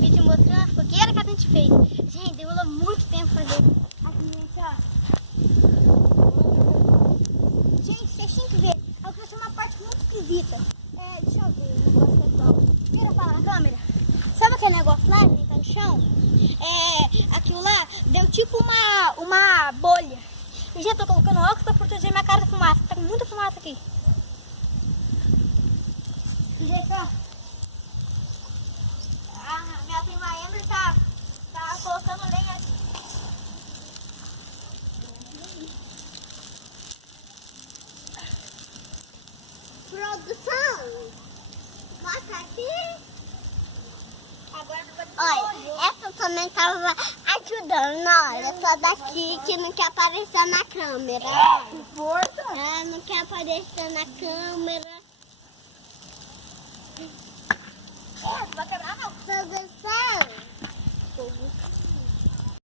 vídeo mostrando a fogueira que a gente fez. Gente, demorou muito tempo fazer. Aqui, gente, ó. Gente, vocês têm que ver. Alcançou uma parte muito esquisita. Deixa eu ver o negócio pessoal. Vira pra lá na câmera. Sabe aquele negócio lá que tá no chão? Aquilo lá deu tipo uma bolha. E já tô colocando óculos pra proteger minha cara da fumaça. Tá com muita fumaça aqui. Gente, ó. Minha prima Emily tá colocando lenha aqui. Produção. Mostra aqui. Agora eu vou Olha, essa também tava ajudando. Olha, essa daqui que não quer aparecer na câmera. força. Não quer aparecer na câmera. Não vai quebrar não.